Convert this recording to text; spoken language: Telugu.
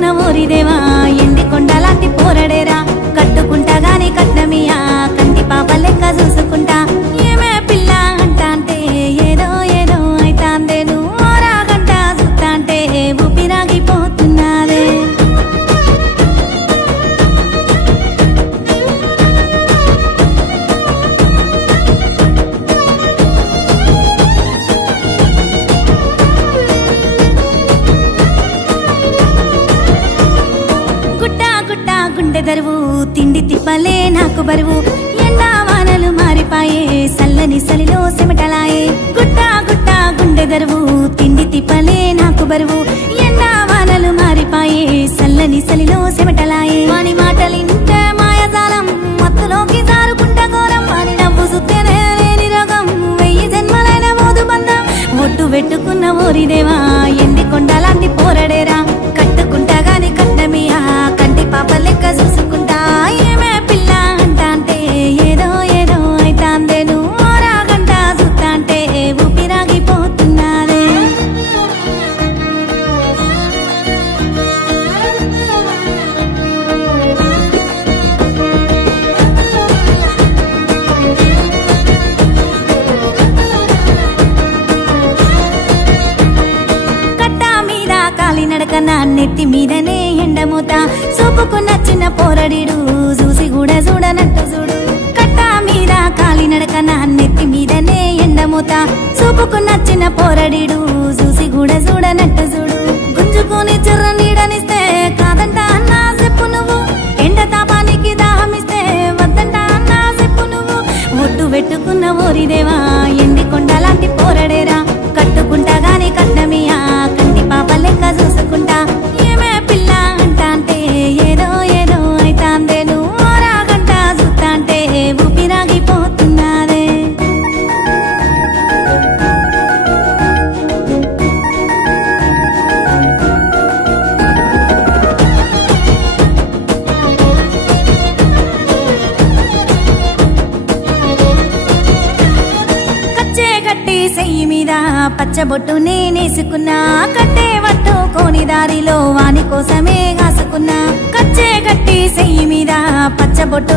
పెట్టుకున్న ఊరిదేవా ఎండి కొండలాంటి పోరడేరా కట్టుకుంటా గాని కట్నమియా కంటి పాప లెక్క చూసుకుంటా ఏమే పిల్ల అంటా అంటే ఏదో ఏదో అయితాందే నువ్వు రాగంట చూస్తా అంటే ఊపిరాగిపోతున్నాదే గుండె దరువు తిండి తిప్పలే నాకు బరువు ఎండా వానలు మారిపాయే సల్లని సలిలో సెమటలాయే గుట్ట గుట్ట గుండె దరువు తిండి తిప్పలే నాకు బరువు ఎండా వానలు మారిపాయే సల్లని సలిలో సెమటలాయే వాని మాటలింటే మాయజాలం మత్తులోకి జారుకుంట ఘోరం వాని నవ్వు సుత్తేనే లేని రోగం 1000 జన్మలైన మోదు బంధం ఒట్టు పెట్టుకున్న ఊరిదేవా ఎండి కొండలాంటి పోరడేరా కట్టుకుంటా గాని కట్నమియా కంటి పాప లెక్క చూసుకుంటా ఏమే పిల్ల అంటా అంటే ఏదో ఏదో అయితాందే నువ్వు రాగంట చూస్తా అంటే ఊపిరాగిపోతున్నాదే కాలినడకన నెత్తి మీదనే ఎండమూత చూపుకు నచ్చిన పోరడిడు చూసి కూడా చూడనట్టు చూడు కట్ట మీద కాలినడకన నెత్తి మీదనే ఎండమూత చూపుకు నచ్చిన పోరడిడు చూసి కూడా చూడనట్టు చూడు గుంజుకొని చిర్ర నీడనిస్తే కాదంట అన్నా చెప్పు నువ్వు ఎండ తాపానికి దాహమిస్తే వద్దంట అన్నా చెప్పు నువ్వు ఒట్టు పెట్టుకున్న ఊరిదేవా ఎండి కొండలాంటి పోరడేరా కట్టుకుంటా గాని కట్నమియా కంటి పాప లెక్క చూసుకుంటా ఏమే పిల్ల అంటా అంటే ఏదో ఏదో అయితాందే నువ్వు రాగంట చూస్తా అంటే ఊపిరాగిపోతున్నాదే సెయ్యి మీద పచ్చబొట్టు నేనేసుకున్నా కట్టే పట్టుకోని దారిలో వాని కోసమే కాసుకున్నా కచ్చే గట్టి సెయ్యి మీద పచ్చబొట్టు